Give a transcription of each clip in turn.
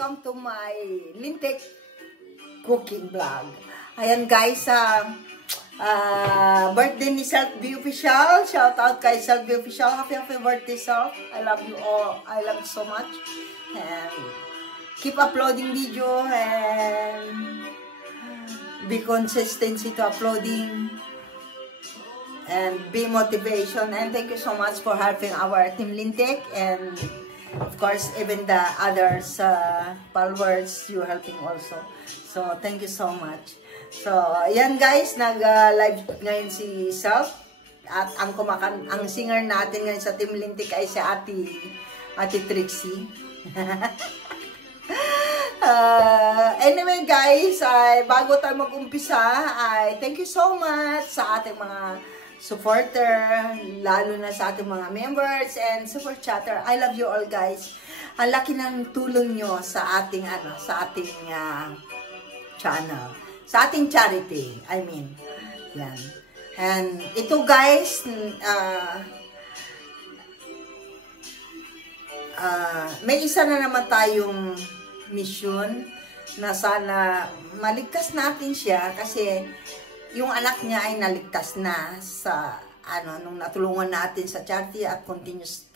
welcome to my Lintik cooking vlog. Ayan guys, birthday ni Selfie Official. Shout out kay Selfie Official. Happy birthday, Self. I love you all. I love you so much. And keep uploading video and be consistency to uploading and be motivation. And thank you so much for helping our Team Lintik, and of course even the others followers you helping also. So thank you so much. So yan guys, nag-live ngayon si Self, at ang singer natin ngayon sa Team Lintik ay si Ate Trixie. Anyway guys, bago tayo mag-umpisa, thank you so much sa ating mga supporter, lalo na sa ating mga members and super chatter. I love you all guys. Ang laki ng tulong nyo sa ating channel, sa ating charity. I mean, yan. And ito guys, may isa na naman tayong mission na sana maligtas natin siya, kasi yung anak niya ay naligtas na sa nung natulungan natin sa charity at continuous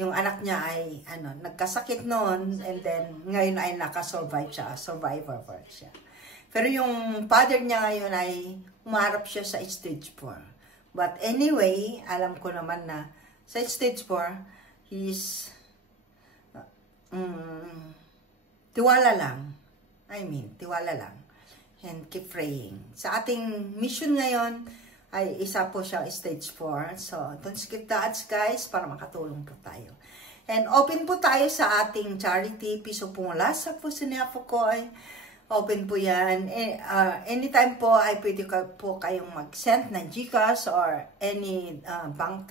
yung anak niya ay nagkasakit noon, and then ngayon ay naka-survive siya, survivor siya. Pero yung father niya ngayon ay umarap siya sa stage 4. But anyway, alam ko naman na sa stage 4 he's tiwala lang. Tiwala lang. And keep praying. Sa ating mission ngayon, ay isa po siya stage 4. So, don't skip the ads guys, para makatulong po tayo. And open po tayo sa ating charity, Piso Pumula sa Puso ni Apokoy. Open po yan. Anytime po ay pwede po kayong mag-send ng GCash or any bank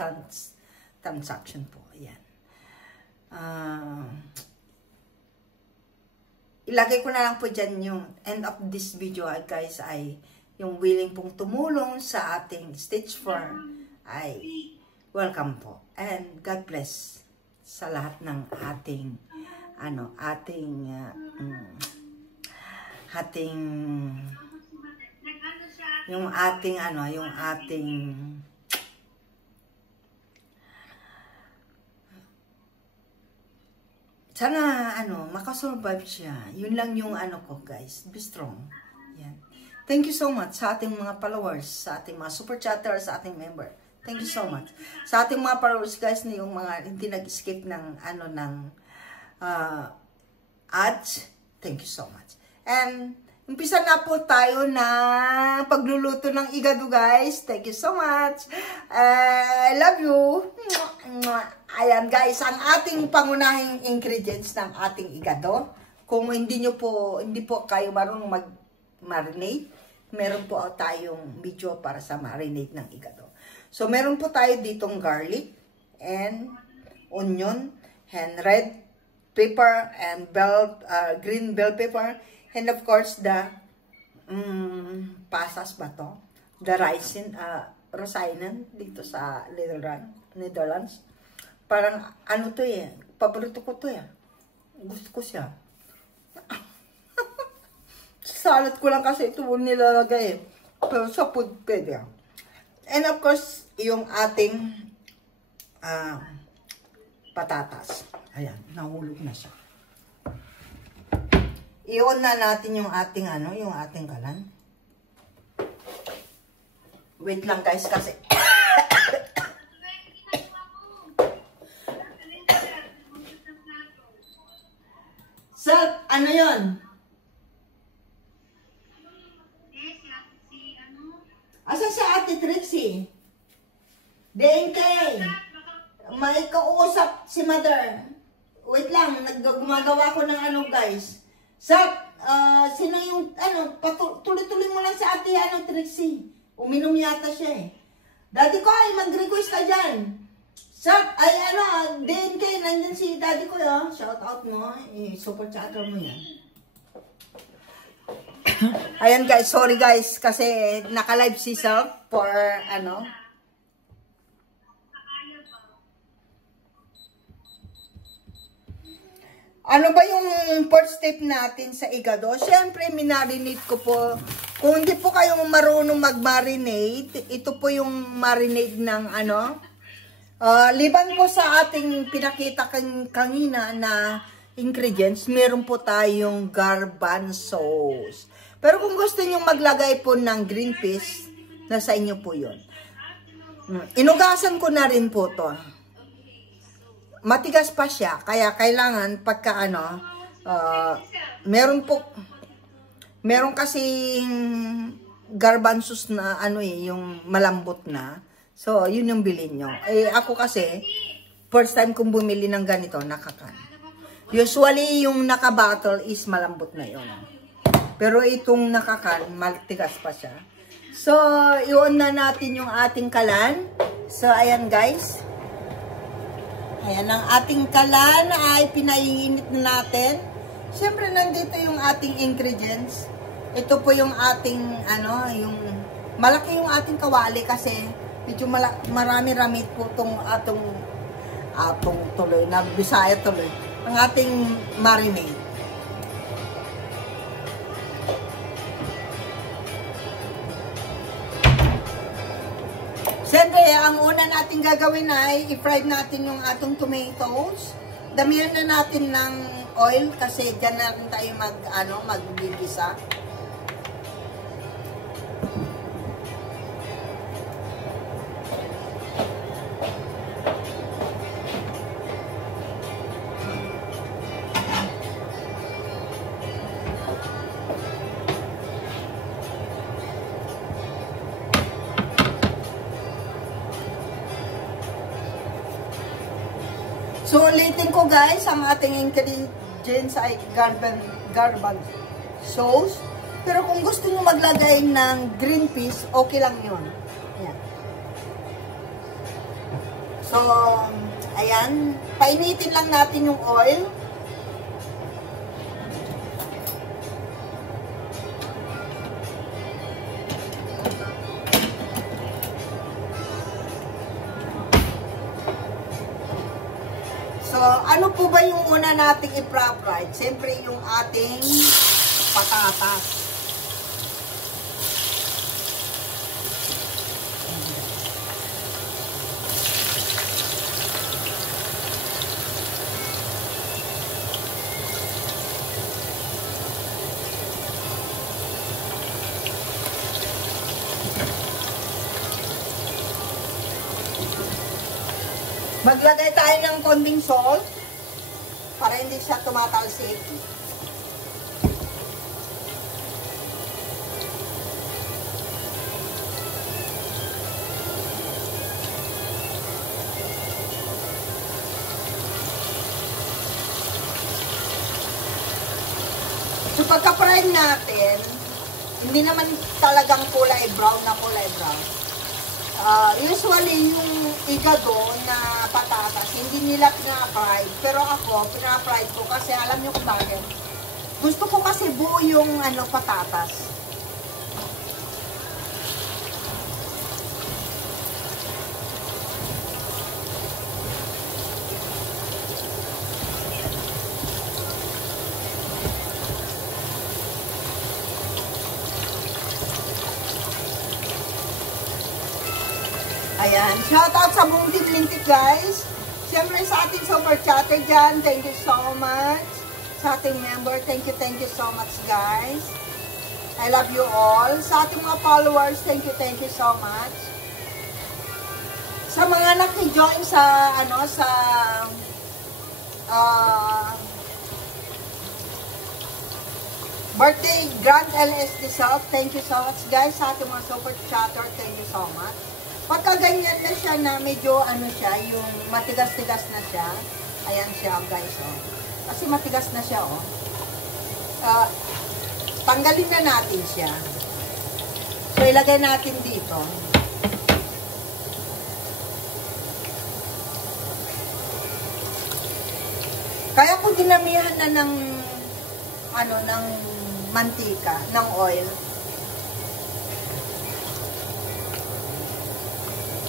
transaction po. Ayan. Ilagay ko na lang po dyan yung end of this video guys, ay yung willing pong tumulong sa ating stage 4 ay welcome po. And God bless sa lahat ng ating sana makasurvive siya. Yun lang yung ko guys. Be strong. Yan. Thank you so much sa ating mga followers, sa ating mga super chatters, sa ating member. Thank you so much. Sa ating mga followers guys, na yung mga hindi nag-skip ng ads. Thank you so much. And umpisa na po tayo na pagluluto ng igado guys. Thank you so much. I love you. Ayan guys, ang ating pangunahing ingredients ng ating igado. Kung hindi po kayo marunong mag-marinate, meron po tayong video para sa marinate ng igado. So meron po tayo ditong garlic and onion and red pepper and green bell pepper, and of course the pasas ba to? The rosinen dito sa Netherlands. Parang to paborito ko to gusto ko siya. Salad ko lang kasi ito nilalagay pero sa food pwede. And of course yung ating patatas. Ayan, nahulog na siya. I-on na natin yung ating yung ating kalan. Wait lang guys kasi Sir, yun? Asa si Ate Trixie? DNK. May kausap si Mother. Wait lang, gumagawa ko ng guys. Sir, sino yung tuloy-tuloy mo lang si Ate Trixie. Uminom yata siya Daddy ko ay mag-request ka dyan. Sir, DNK, nandyan si Daddy ko shout out mo. Super chatter mo yan. Ayan guys, sorry guys, kasi naka-live si Self for Ano ba yung first step natin sa igado? Siyempre, minarinate ko po. Kung hindi po kayong marunong mag-marinate, ito po yung marinade ng ano. Liban po sa ating pinakita kanina na ingredients, meron po tayong garbanzos. Pero kung gusto nyo maglagay po ng green peas, nasa inyo po yun. Inugasan ko na rin po to. Matigas pa siya, kaya kailangan pagka ano, meron kasing garbanzos na ano yung malambot na. So, yun yung bilhin nyo. Ako kasi, first time kong bumili ng ganito, nakakan. Usually, yung naka-bottle is malambot na yun. Pero itong nakakan, matigas pa siya. So, iwan na natin yung ating kalan. So, ayan guys. Ayan, ang ating kalan ay pinaiinit na natin. Siyempre, nandito yung ating ingredients. Ito po yung ating, ano, yung malaki yung ating kawali kasi medyo marami-rami po itong atong tuloy, na Bisaya tuloy, ang ating marinade. Siyempre, ang una natin gagawin ay i-fry natin yung atong tomatoes. Damihan na natin ng oil kasi dyan na rin tayo maggigisa. So, ulitin ko guys, ang ating ingredients ay garbanzo sauce. Pero kung gusto nyo maglagay ng green peas, okay lang yun. Ayan. So, ayan. Painitin lang natin yung oil. So, ano po ba yung una nating i-fry? Siyempre, yung ating patatas. Maglagay tayo ng konting salt para hindi siya tumatalsik. So pagka-fry natin, hindi naman talagang kulay brown na kulay brown. Usually, yung igado na patatas, hindi nila pina-fry. Pero ako, pina-fry ko kasi alam nyo kung bakit. Gusto ko kasi buo yung patatas. Ayan. Shoutout sa buong Team Lintik, guys. Siyempre sa ating super chatter dyan, thank you so much. Sa ating member, thank you so much, guys. I love you all. Sa ating mga followers, thank you so much. Sa mga naki-join sa, birthday Grand LSD Soft, thank you so much, guys. Sa ating mga super chatter, thank you so much. Pagka ganyan na siya na medyo yung matigas-tigas na siya. Ayan siya guys, oh. Kasi matigas na siya, oh. Tanggalin na natin siya. So ilagay natin dito. Kaya kung dinamihan na ng mantika, ng oil,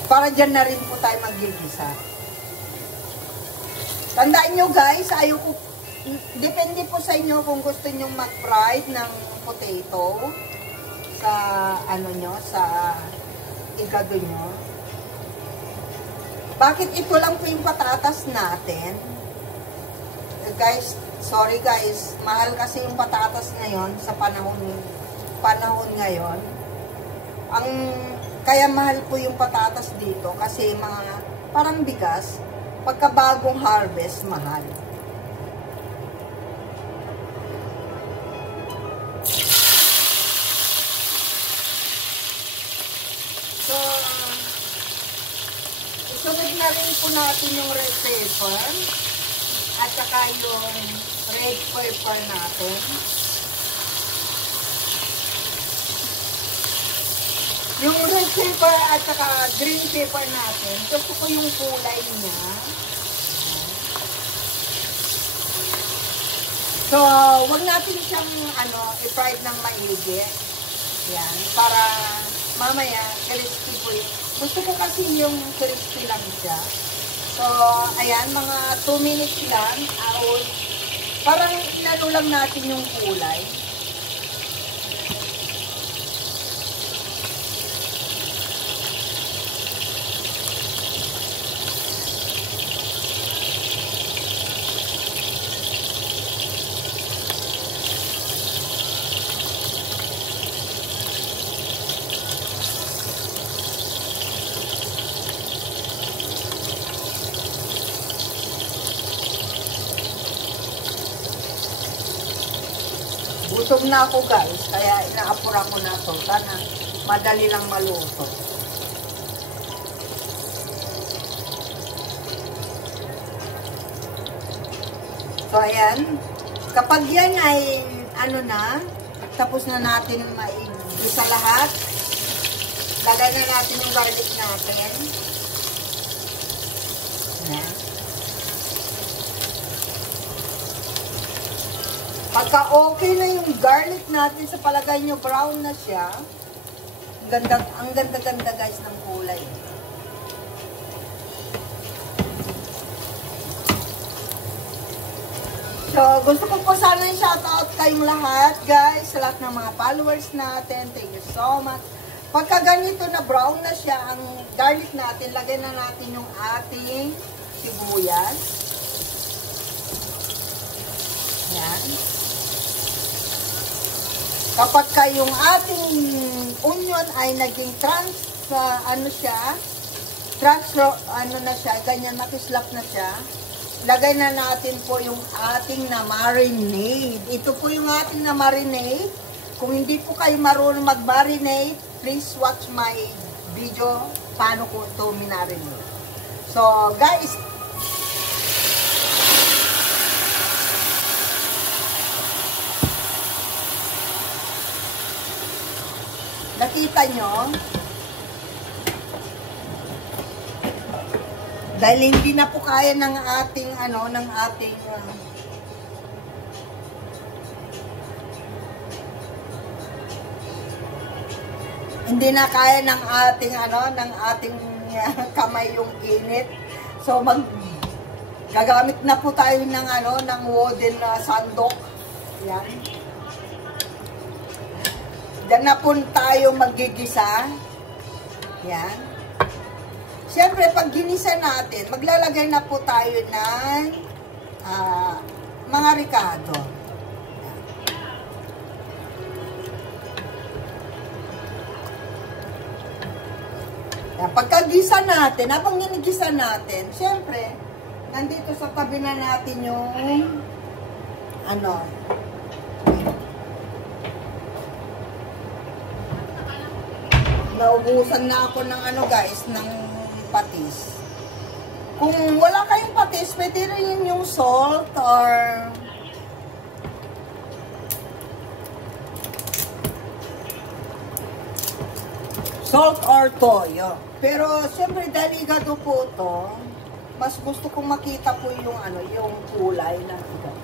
para dyan na rin po tayo maggigisa. Tandaan nyo guys, ayoko depende po sa inyo kung gusto nyo mag-fried ng potato sa ano nyo, sa igado nyo. Bakit ito lang po yung patatas natin? Guys, sorry guys, mahal kasi yung patatas ngayon sa panahon ngayon. Kaya mahal po yung patatas dito kasi mga parang bigas, pagkabagong harvest, mahal. So, isunod na rin po natin yung red pepper at saka yung red pepper natin. Yung red pepper at saka green pepper natin, gusto ko yung kulay niya. So, wag natin siyang i-fried ng maigi. Yan, para mamaya crispy po yun. Gusto ko kasi yung crispy lang siya. So, ayan, mga 2 minutes lang. Parang inano lang natin yung kulay. Gutom na ako guys, kaya inaapura ko na ito. Sana madali lang maluto. So ayan, kapag yan ay tapos na natin maigisa lahat, lagay na natin yung garlic natin. Ayan. Pagka okay na yung garlic natin, sa palagay nyo, brown na siya. Ang ganda-ganda guys ng kulay. So, gusto ko po sana yung shoutout kayong lahat guys, sa lahat ng mga followers natin. Thank you so much. Pagka ganito na brown na siya, ang garlic natin, lagay na natin yung ating sibuyas. Yan. Kapag yung ating onion ay naging ganyan nakislap na siya, lagay na natin po yung ating na marinade. Ito po yung ating na marinade. Kung hindi po kayo marunong mag-marinate, please watch my video paano ko ito minarinate. So guys, nakita nyo? Dahil hindi na po kaya ng ating hindi na kaya ng ating kamay yung init. So gagamit na po tayo ng wooden sandok. Yan. Diyan na po tayo magigisa. Yan. Siyempre, pag ginisa natin, maglalagay na po tayo ng mga ricado. Yan. Pagkagisa natin, habang ginigisa natin, siyempre, nandito sa tabi na natin yung naubusan na ako ng ng patis. Kung wala kayong patis, pwede rin yung salt or toyo. Pero siyempre dahil igado po to, mas gusto kong makita po yung yung kulay ng igado.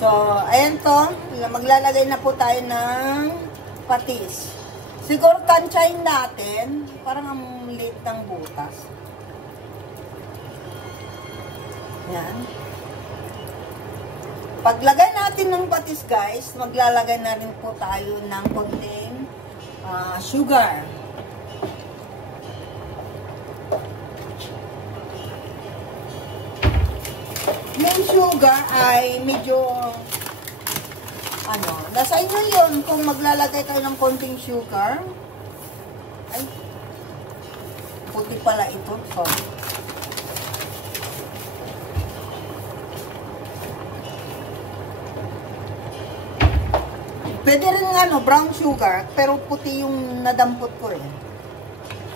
So, ayan to, maglalagay na po tayo ng patis. Siguro tansyahin natin, parang ang liit ng butas. Yan. Paglagay natin ng patis guys, maglalagay na rin po tayo ng konting sugar. Yung sugar ay medyo nasa inyo yun kung maglalagay kayo ng konting sugar. Ay, puti pala ito. Sorry. Pwede rin brown sugar, pero puti yung nadampot ko eh.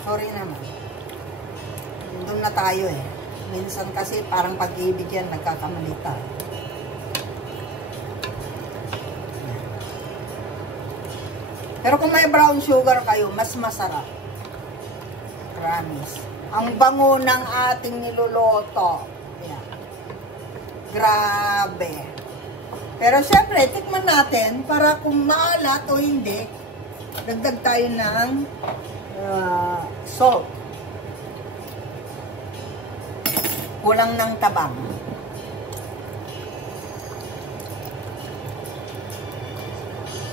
Sorry naman. Doon na tayo eh. Minsan kasi parang pag-ibig yan, nagkakamali tayo. Pero kung may brown sugar kayo, mas masarap. Promise. Ang bango ng ating niluluto. Ayan. Grabe. Pero syempre, tikman natin para kung maalat o hindi, dagdag tayo ng salt. Kulang ng tabang.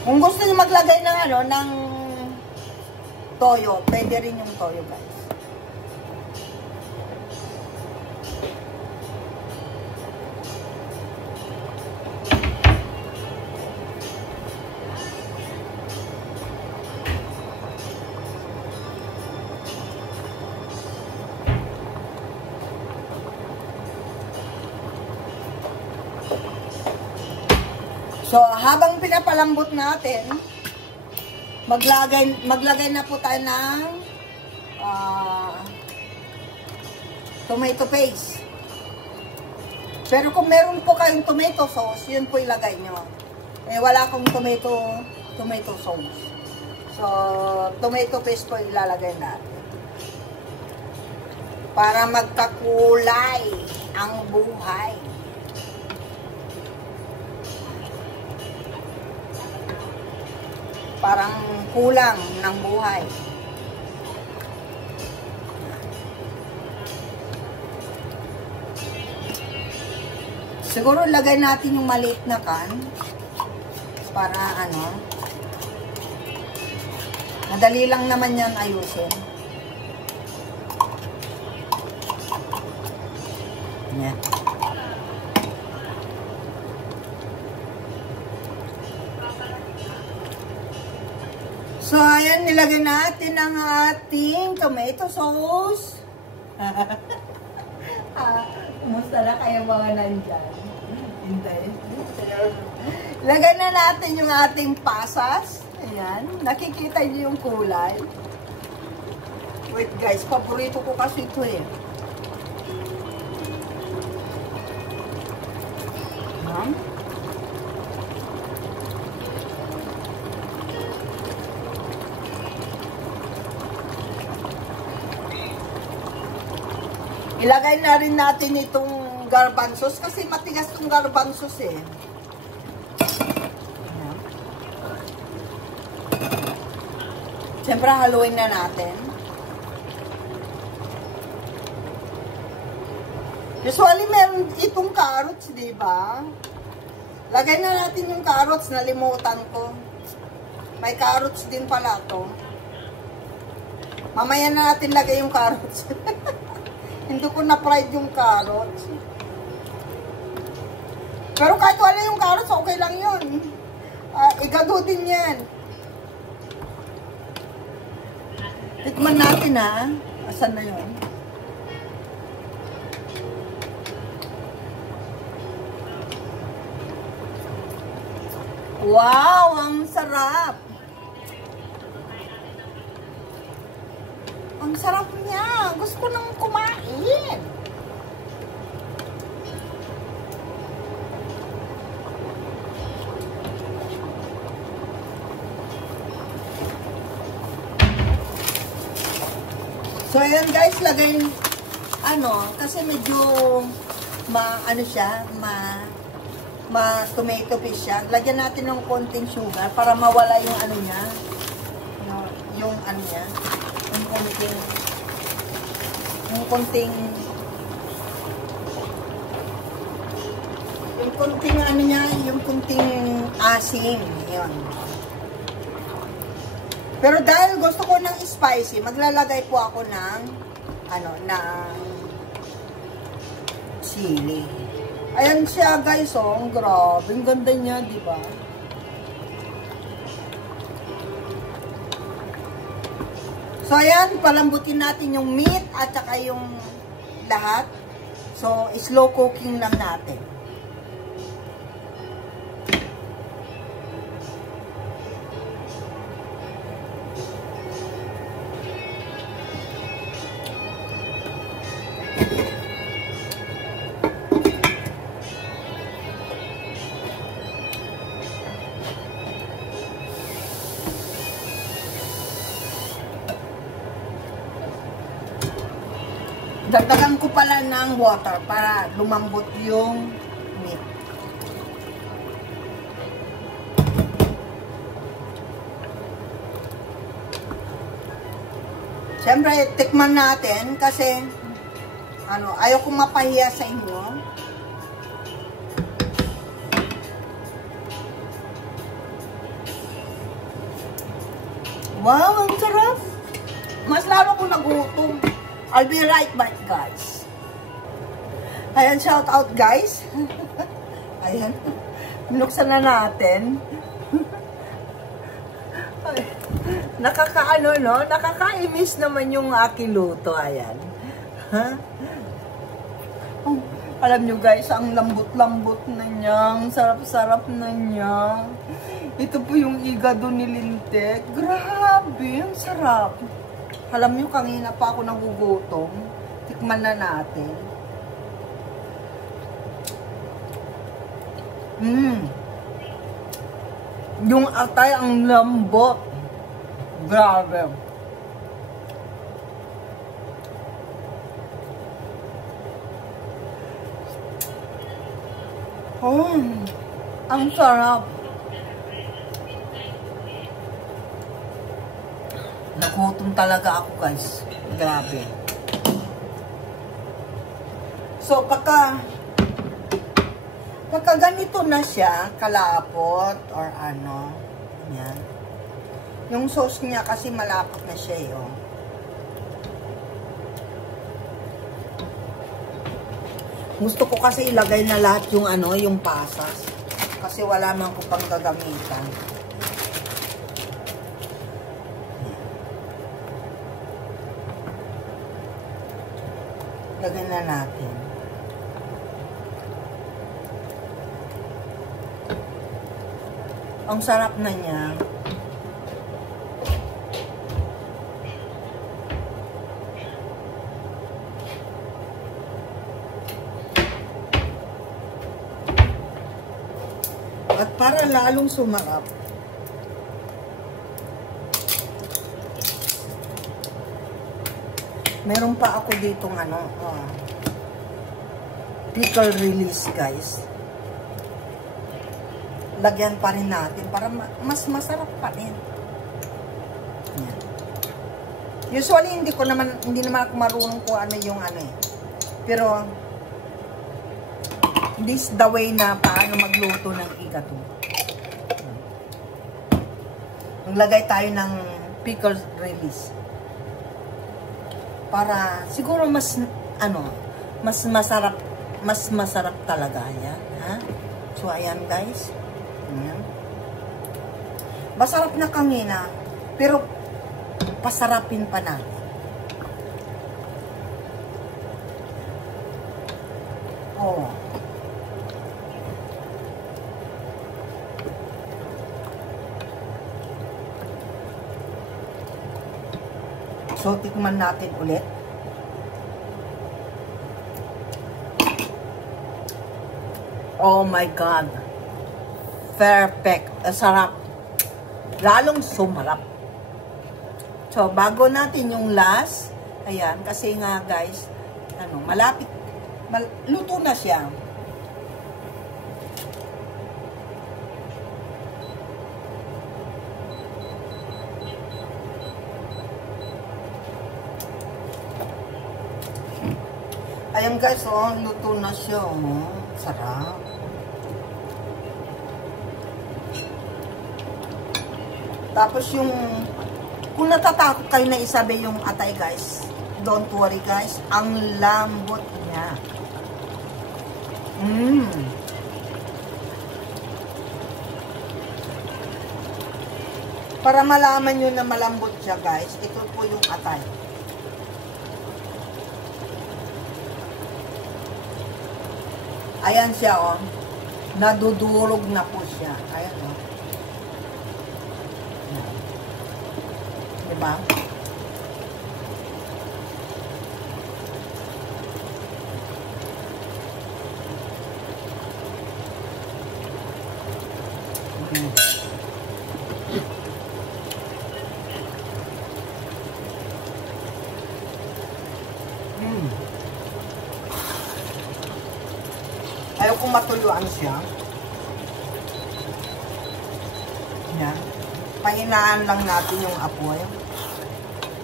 Kung gusto niyo maglagay ng ng toyo, pwede rin yung toyo, guys. So, habang pinapalambot natin, maglagay na po tayo ng tomato paste. Pero kung meron po kayong tomato sauce, yun po ilagay nyo. Eh, wala akong tomato sauce. So, tomato paste po ilalagay natin. Para magkakulay ang buhay. Parang kulang ng buhay. Siguro lagay natin yung maliit na can para madali lang naman yan ayusin. Yan. So, ayan, nilagay natin ang ating tomato sauce. Kumusta na kayo mga nandyan? Hintay. Lagay na natin yung ating pasas. Ayan, nakikita niyo yung kulay. Wait guys, paborito ko kasi ito eh. Ayan. Ilagay na rin natin itong garbanzos kasi matigas itong garbanzos eh. Siyempre haluin na natin. Usually meron itong carrots, di ba? Lagay na natin yung carrots, nalimutan ko. May carrots din pala to. Mamaya na natin lagay yung carrots. Hindi ko na-fried yung carrots. Pero kahit wala yung carrots, okay lang yun. Igado din yan. Tikman natin ha. Asan na yun? Wow! Ang sarap! Ang sarap niya. Gusto ko nang kumain. So, ayan guys, lagay, kasi medyo, tomato paste siya. Lagyan natin ng konting sugar para mawala yung niya. Yung niya. kunting ano niya, yung kunting asim. Yun. Pero dahil gusto ko ng spicy, maglalagay po ako ng chili. Ayan siya guys, oh. Grabe, ang ganda niya, di ba? So ayan, palambutin natin yung meat at saka yung lahat. So slow cooking lang natin. Dagdagan ko pala ng water para lumambot yung meat. Siyempre, tikman natin kasi ayaw kong mapahiya sa inyo. Wow, ang sarap! Mas lalo ko nagutom. I'll be right back, guys. Ayan, shout out, guys. Ayan. Binuksan na natin. Nakakaano, no? Nakakaimis naman yung aking luto. Ayan. Ha? Oh, alam nyo, guys, ang lambot-lambot na niya. Ang sarap-sarap na niya. Ito po yung igado ni Lintek. Grabe, ang sarap. Alam nyo, kanina pa ako nagugutom. Tikman na natin. Yung atay, ang lambot. Grabe. Ang sarap. Nagutom talaga ako, guys. Grabe. So, pagka ganito na siya, kalapot, or ano, yan. Yung sauce niya kasi malapot na siya, oh. Gusto ko kasi ilagay na lahat yung yung pasas. Kasi wala man ko pang gagamitan. Lagyan na natin. Ang sarap na niya. At para lalong sumarap, meron pa ako ditong pickle release, guys. Lagyan pa rin natin para mas masarap pa rin. Yan. Usually hindi naman ako marunong kung ano yung Pero this the way na paano magluto ng igado. Maglagay tayo ng pickle release. Para siguro mas masarap talaga yan, ha? So ayan, guys. Ayan. Masarap na kanina, pero pasarapin pa natin. Oh. So, tikman natin ulit. Oh my God. Perfect. Sarap. Lalong sumarap. So, bago natin yung last, ayan, kasi nga guys, malapit, luto na siya. Ayan guys, oh, luto na siya, oh. Sarap. Tapos yung, kung natatakot kayo na isabi yung atay guys, don't worry guys, ang lambot niya. Para malaman nyo na malambot siya guys, ito po yung atay. Ayan siya oh. Nadudurog na po siya. Ayan oh. Diba? Ayaw kong matuluan siya. Yan. Pahinaan lang natin yung apoy.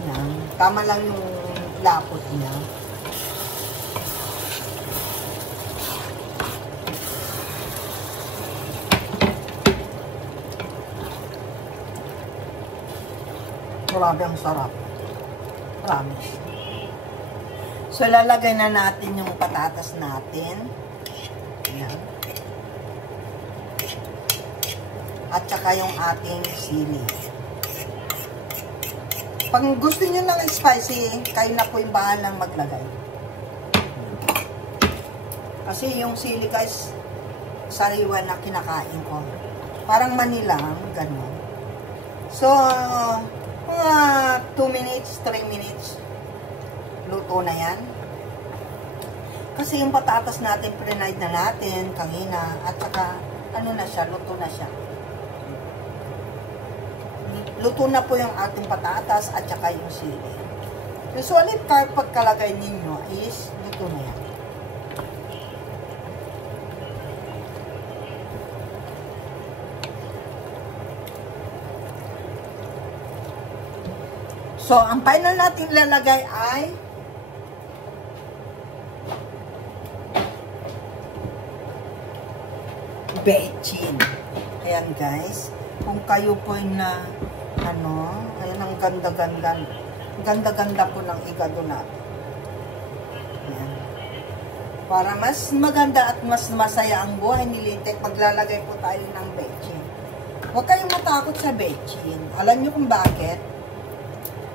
Yan. Tama lang yung lapot niya. Grabe ang sarap. Promise. So, lalagay na natin yung patatas natin. Ayan. At saka yung ating sili. Pag gusto nyo ng spicy, kayo na po yung bahalang maglagay. Kasi yung sili guys, sariwa na kinakain ko. Parang manilang, gano'n. So, mga 2 minutes, 3 minutes, luto na yan. Kasi yung patatas natin, pre-night na natin kanina, at saka, ano na siya, luto na siya. Luto na po yung ating patatas at saka yung sili. Usually, pagkalagay ninyo is, luto na yan. So, ang final natin lalagay ay bechin. Ayan guys. Kung kayo po na ayan ang ganda-ganda. Ganda-ganda po ng igado natin. Ayan. Para mas maganda at mas masaya ang buhay ni Litek, maglalagay po tayo ng bechin. Huwag kayong matakot sa bechin. Alam niyo kung bakit?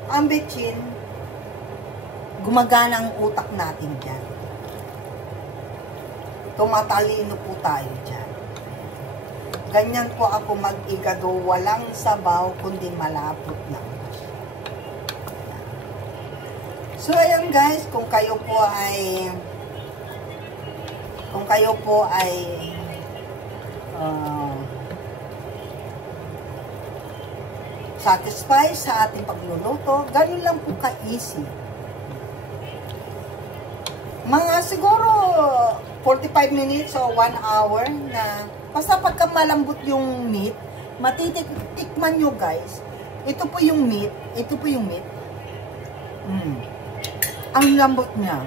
Ang bechin, gumagana ang utak natin dyan. Tumatalino po tayo dyan. Ganyan po ako mag-igado, walang sabaw, kundi malapot lang. So, ayan guys, kung kayo po ay satisfied sa ating pagluluto, ganun lang po ka-easy. Mga siguro 45 minutes o 1 hour na basta pagka malambot yung meat, matitikman nyo guys. Ito po yung meat. Ito po yung meat. Ang lambot niya.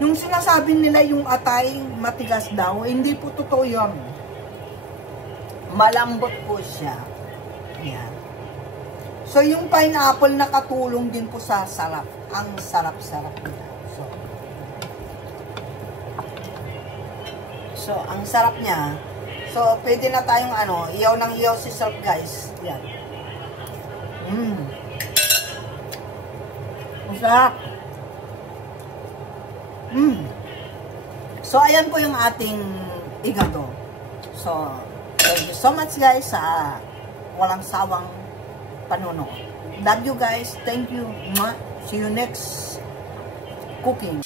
Nung sinasabi nila yung atay matigas daw, hindi po totoo yun. Malambot po siya. Yan. So, yung pineapple nakatulong din po sa sarap. Ang sarap-sarap niya. So, ang sarap niya. So, pwede na tayong iyaw ng iyaw si surf guys. Yan. Ang sarap. So, ayan po yung ating igado. So, thank you so much guys sa walang sawang panunood. Love you guys. Thank you. See you next cooking.